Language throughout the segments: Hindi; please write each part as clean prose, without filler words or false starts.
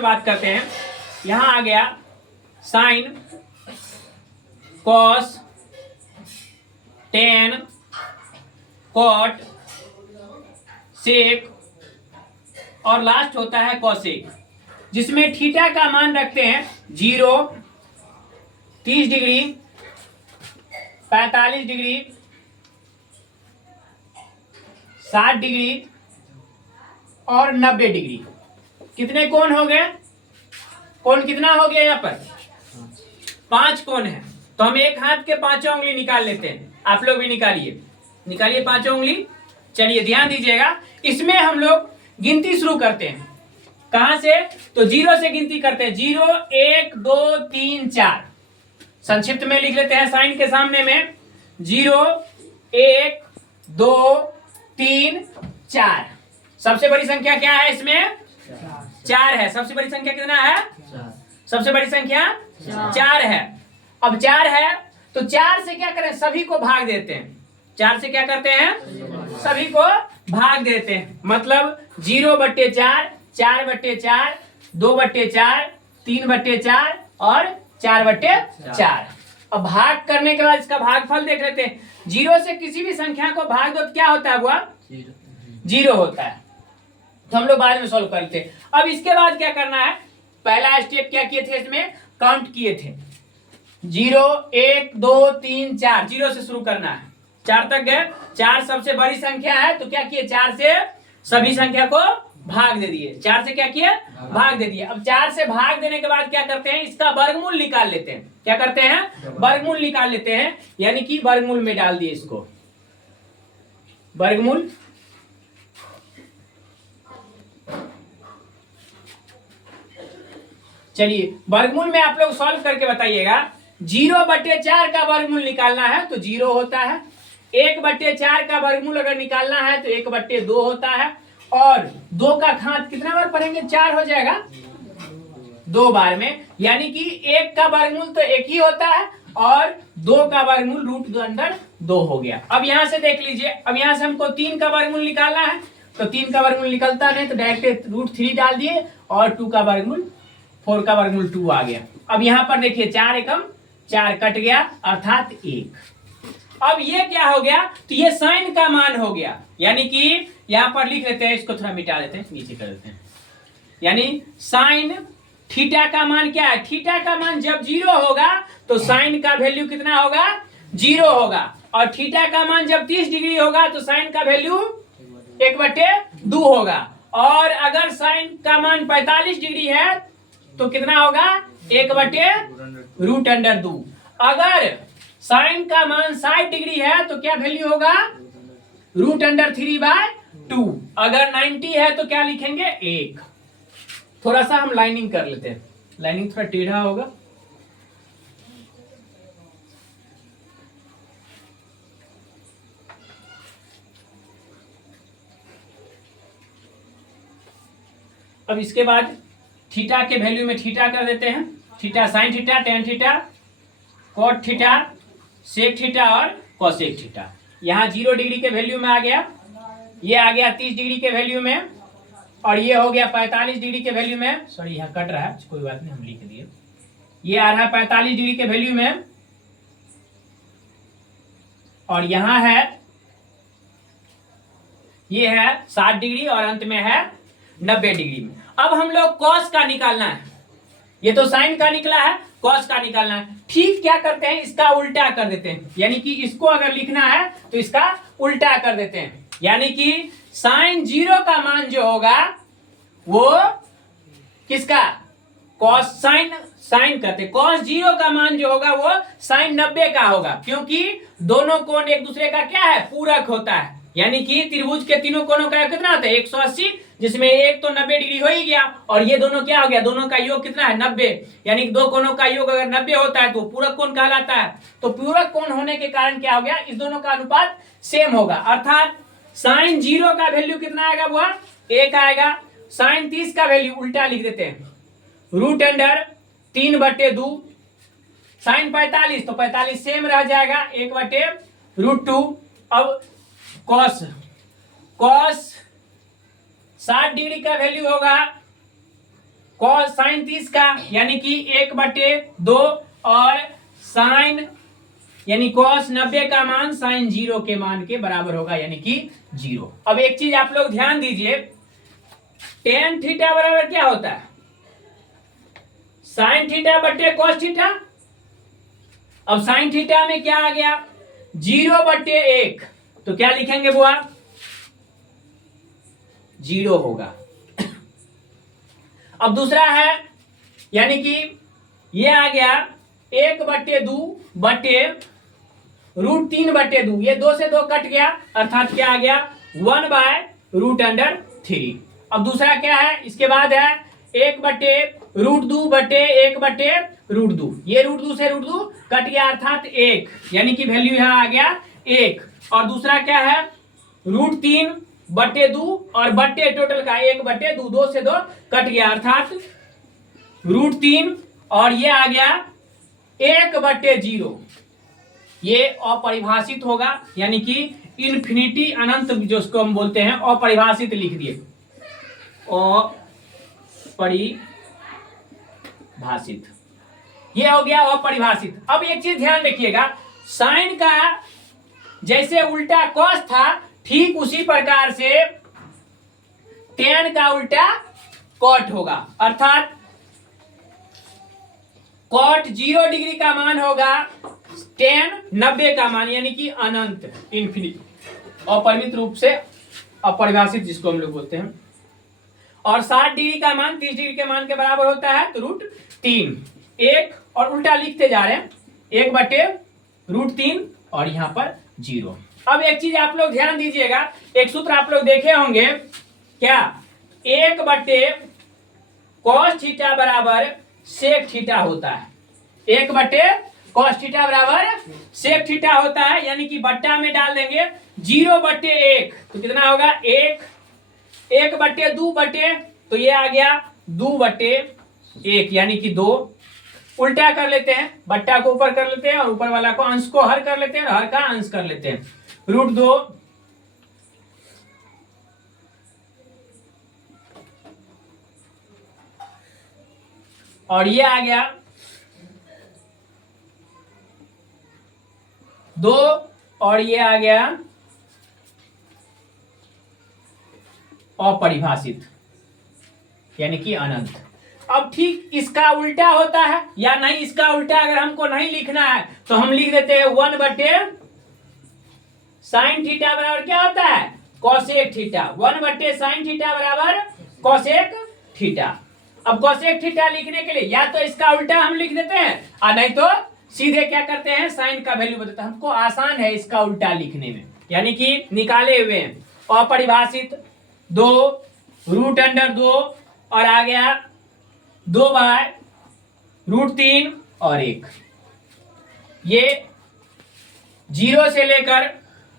बात करते हैं। यहां आ गया साइन, कॉस, टेन, कॉट, सेक और लास्ट होता है कॉसेक, जिसमें थीटा का मान रखते हैं 0, 30 डिग्री, 45 डिग्री, 60 डिग्री और 90 डिग्री। कितने कोण हो गए? कोण कितना हो गया? यहाँ पर 5 कोण है। तो हम एक हाथ के 5 उंगली निकाल लेते हैं। आप लोग भी निकालिए 5 उंगली। चलिए ध्यान दीजिएगा, इसमें हम लोग गिनती शुरू करते हैं। कहां से? तो 0 से गिनती करते हैं। 0, 1, 2, 3, 4। संक्षिप्त में लिख लेते हैं साइन के सामने में 0, 1, 2, 3, 4। सबसे बड़ी संख्या क्या है इसमें? 4 है। सबसे बड़ी संख्या कितना है? सबसे बड़ी संख्या 4 है। अब 4 है तो 4 से क्या करें? सभी को भाग देते हैं। 4 से क्या करते हैं? सभी को भाग देते हैं। मतलब 0/4, 4/4, 2/4, 3/4 और 4/4। अब भाग करने के बाद इसका भागफल देख लेते हैं। 0 से किसी भी संख्या को भाग दो तो क्या होता है? वो 0 होता है। तो हम लोग बाद में सॉल्व करते हैं। अब इसके बाद क्या करना है? पहला स्टेप क्या किए थे? इसमें काउंट किए थे। 0, 1, 2, 3, 4। 0 से शुरू करना है, 4 तक गए। 4 सबसे बड़ी संख्या है तो क्या किए? 4 से सभी संख्या को भाग दे दिए। 4 से क्या किए? भाग दे दिए। अब 4 से भाग देने के बाद क्या करते हैं? इसका वर्गमूल निकाल लेते हैं। क्या करते हैं? वर्गमूल निकाल लेते हैं। यानी कि वर्गमूल में डाल दिए इसको। वर्गमूल चलिए वर्गमूल में आप लोग सॉल्व करके बताइएगा। 0/4 का वर्गमूल निकालना है तो 0 होता है। 1/4 का वर्गमूल अगर निकालना है तो 1/2 होता है। और 2 का घात कितना बार पढ़ेंगे? 4 हो जाएगा 2 बार में। यानी कि 1 का वर्गमूल तो 1 ही होता है और 2 का वर्गमूल √2 हो गया। अब यहां से देख लीजिए, अब यहां से हमको 3 का वर्गमूल निकालना है तो 3 का वर्गमूल निकलता नहीं तो डायरेक्ट √3 डाल दिए और 2 का वर्गमूल 4 का वर्गमूल 2 आ गया। अब यहाँ पर देखिए 4 एकम 4 कट गया अर्थात 1। अब ये क्या हो गया? तो ये साइन का मान हो गया। यानी कि यहाँ पर लिख लेते हैं, इसको थोड़ा मिटा देते हैं, नीचे कर देते हैं। यानी साइन थीटा का मान क्या है? थीटा का मान जब 0 होगा तो साइन का वैल्यू कितना होगा? 0 होगा। और थीटा का मान जब 30 डिग्री होगा तो साइन का वैल्यू 1/2 होगा। और अगर साइन का मान 45 डिग्री है तो कितना होगा? 1/√2। अगर साइन का मान 60 डिग्री है तो क्या वैल्यू होगा? √3/2। अगर 90 है तो क्या लिखेंगे? 1। थोड़ा सा हम लाइनिंग कर लेते हैं। लाइनिंग थोड़ा टेढ़ा होगा। अब इसके बाद थीटा के वैल्यू में थीटा कर देते हैं। Theta sine theta, tan theta, cot theta, sec theta और कॉसेक थीटा। यहाँ 0 डिग्री के वैल्यू में आ गया, ये आ गया 30 डिग्री के वैल्यू में और ये हो गया 45 डिग्री के वैल्यू में। सॉरी यहाँ कट रहा है, कोई बात नहीं, हम लिख दिए। ये आ रहा है 45 डिग्री के वैल्यू में और यहाँ है, ये है 60 डिग्री और अंत में है 90 डिग्री में। अब हम लोग कॉस का निकालना है। ये तो साइन का निकला है, कॉस का निकालना है। ठीक क्या करते हैं? इसका उल्टा कर देते हैं। यानी कि इसको अगर लिखना है तो इसका उल्टा कर देते हैं। यानी कि साइन 0 का मान जो होगा वो किसका? कॉस साइन, साइन करते। कॉस 0 का मान जो होगा वो साइन 90 का होगा, क्योंकि दोनों कोण एक दूसरे का क्या है? पूरक होता है। यानी कि त्रिभुज के तीनों कोणों का कितना होता है? 180, जिसमें एक तो 90 डिग्री हो ही गया और ये दोनों क्या हो गया? दोनों का योग कितना है? 90। यानी कि दो कोणों का योग अगर 90 होता है तो पूरक कोण कहलाता है। तो पूरक कोण होने के कारण क्या हो गया? इस दोनों का अनुपात सेम होगा। अर्थात साइन 0 का वैल्यू कितना आएगा? वह 1 आएगा। साइन 30 का वैल्यू उल्टा लिख देते हैं, √3/2। साइन 45 तो 45 सेम रह जाएगा, 1/√2। अब कॉस 60 डिग्री का वैल्यू होगा कॉस साइन 30 का यानी कि 1/2 और साइन यानी कॉस 90 का मान साइन 0 के मान के बराबर होगा यानी कि 0। अब एक चीज आप लोग ध्यान दीजिए, टेन थीटा बराबर क्या होता है? साइन थीटा बटे कॉस थीटा। अब साइन थीटा में क्या आ गया? 0/1, तो क्या लिखेंगे बुआ? 0 होगा। अब दूसरा है यानी कि ये आ गया 1/2 बटे √3/2, ये 2 से 2 कट गया अर्थात क्या आ गया? 1/√3। अब दूसरा क्या है? इसके बाद है 1/√2 बटे 1/√2, ये √2 से √2 कट गया अर्थात 1, यानी कि वैल्यू यहां आ गया 1। और दूसरा क्या है? √3/2 और बट्टे टोटल का 1/2, 2 से 2 कट गया अर्थात √3 और ये आ गया 1/0। ये अपरिभाषित होगा यानी कि इन्फिनिटी अनंत जिसको हम बोलते हैं अपरिभाषित लिख दिए, अपरिभाषित, ये हो गया अपरिभाषित। अब एक चीज ध्यान रखिएगा, साइन का जैसे उल्टा कॉस था ठीक उसी प्रकार से टेन का उल्टा कॉट होगा अर्थात कॉट 0 डिग्री का मान होगा टेन 90 का मान यानी कि अनंत, इन्फिनिटी, अपरिमित रूप से अपरिभाषित जिसको हम लोग बोलते हैं। और 60 डिग्री का मान 30 डिग्री के मान के बराबर होता है तो √3, 1 और उल्टा लिखते जा रहे हैं 1/√3 और यहां पर 0। अब एक चीज आप लोग ध्यान दीजिएगा, एक सूत्र आप लोग देखे होंगे क्या? 1/cos थीटा बराबर सेक थीटा होता है। 1/cos थीटा बराबर सेक थीटा होता है यानी कि बट्टा में डाल देंगे 0/1 तो कितना होगा? 1/2 बटे, तो ये आ गया 2/1 यानी कि 2। उल्टा कर लेते हैं, बट्टा को ऊपर कर लेते हैं और ऊपर वाला को अंश को हर कर लेते हैं और हर का अंश कर लेते हैं, √2 और ये आ गया 2 और ये आ गया अपरिभाषित यानी कि अनंत। अब ठीक इसका उल्टा होता है या नहीं, इसका उल्टा अगर हमको नहीं लिखना है तो हम लिख देते हैं 1/sin थीटा बराबर क्या होता है? Cosec theta. 1/sin थीटा बराबर कोसेक थीटा। अब कोसेक थीटा लिखने के लिए या तो इसका उल्टा हम लिख देते हैं और नहीं तो सीधे क्या करते हैं? साइन का वैल्यू बताते हैं। हमको आसान है इसका उल्टा लिखने में, यानी कि निकाले हुए हैं अपरिभाषित 2 √2 और आ गया 2/√3 और 1। ये 0 से लेकर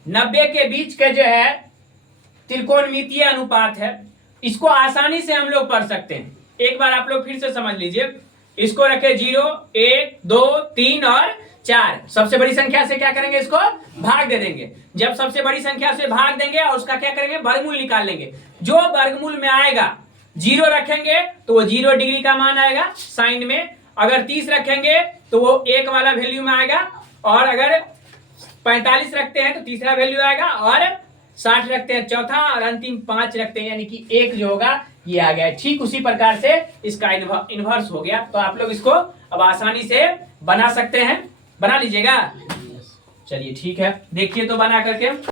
90 के बीच का जो है त्रिकोणमितीय अनुपात है, इसको आसानी से हम लोग पढ़ सकते हैं। एक बार आप लोग फिर से समझ लीजिए, इसको रखे 0, 1, 2, 3 और 4। सबसे बड़ी संख्या से क्या करेंगे? इसको भाग दे देंगे। जब सबसे बड़ी संख्या से भाग देंगे और उसका क्या करेंगे? वर्गमूल निकाल लेंगे। जो वर्गमूल में आएगा 0 रखेंगे तो वो 0 डिग्री का मान आएगा साइन में, अगर 30 रखेंगे तो वो 1 वाला वैल्यू में आएगा, और अगर 45 रखते हैं तो तीसरा वैल्यू आएगा, और 60 रखते हैं चौथा, और अंतिम 5 रखते हैं यानी कि 1 जो होगा ये आ गया। ठीक उसी प्रकार से इसका इन्वर्स हो गया। तो आप लोग इसको अब आसानी से बना सकते हैं, बना लीजिएगा। चलिए ठीक है, देखिए तो बना करके।